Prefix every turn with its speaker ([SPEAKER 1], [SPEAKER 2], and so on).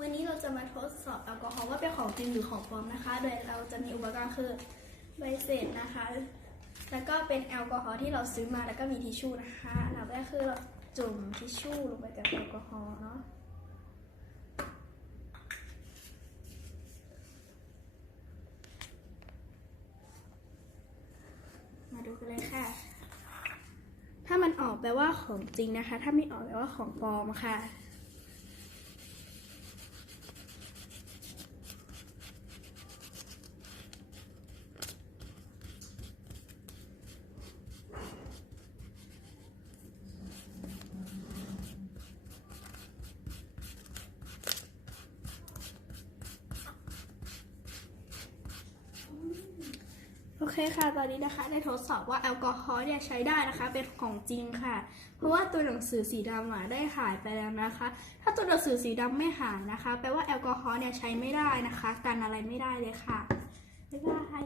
[SPEAKER 1] วันนี้เราจะมาทดสอบแอลกอฮอล์ว่าเป็นของจริงหรือของปลอมนะคะ โดยเราจะมีอุปกรณ์คือใบเสร็จนะคะ แล้วก็เป็นแอลกอฮอล์ที่เราซื้อมาแล้วก็มีทิชชู่นะคะอันดับแรกคือเราจุ่มทิชชู่ลงไปกับแอลกอฮอล์เนาะมาดูกันเลยค่ะ ถ้ามันออกแปลว่าของจริงนะคะ ถ้าไม่ออกแปลว่าของปลอมค่ะ อเคค่ะ ตอนนี้นะคะได้ทดสอบว่าแอลกอฮอล์เนี่ยใช้ได้นะคะ เป็นของจริงค่ะ เพราะว่าตัวหนังสือสีดำอะได้หายไปแล้วนะคะ ถ้าตัวหนังสือสีดำไม่หายนะคะ แปลว่าแอลกอฮอล์เนี่ยใช้ไม่ได้นะคะ กันอะไรไม่ได้เลยค่ะบ๊ายบาย